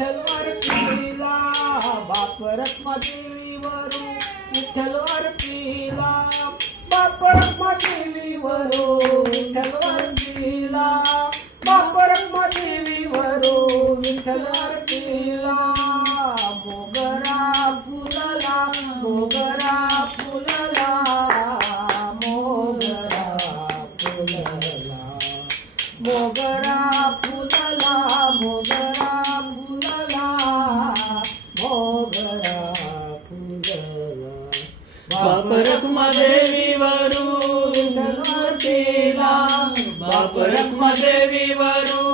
विठ्ठलवर पिला बाप रखमा वरू विठ्ठलवर पिला बाप रखमा देवी विठ्ठलवर पिला बाप रखमा विठ्ठलवर पिला. मोगरा फुलला मोगरा फुलला मोगरा फुलला. रखमा देवी वरू विठ्ठलवर पिला बाप रखमा देवी वरू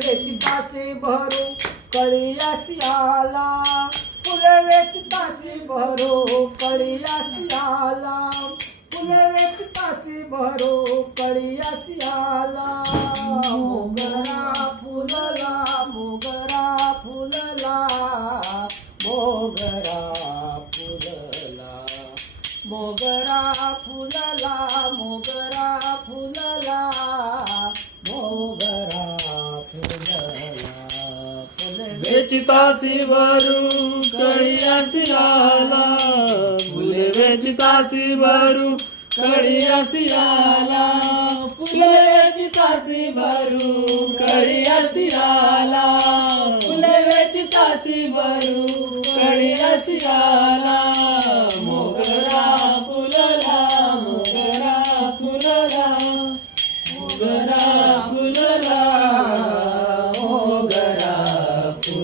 फुलवेच पाते भरू कळियासियाला फुलवेच पाते भरू कळियासियाला फुलवेच पाते भरू कळियासियाला मोगरा फुलला मोगरा फुलला. मोगरा फुलला. मोगरा फुलला मोगरा फुलवे वेचितासी वरू कळियासी आला. फुले वेचितासी वरू कळियासी आला. फुले वेचितासी वरू कळियासी आला. फुले वेचितासी वरू कळियासी आला.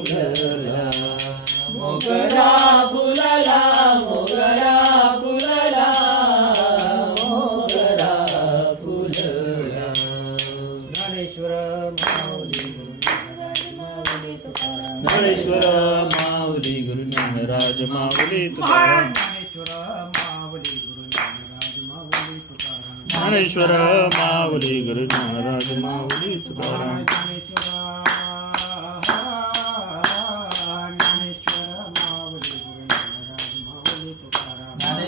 फुलला मोगरा फुलला मोगरा फुलला मोगरा फुलला. ज्ञानेश्वर माऊली ज्ञानेश्वर माऊली गुरु ज्ञानराज माऊली महाराज तुकाराम. ज्ञानेश्वर माऊली गुरु ज्ञानराज माऊली तुकाराम. ज्ञानेश्वर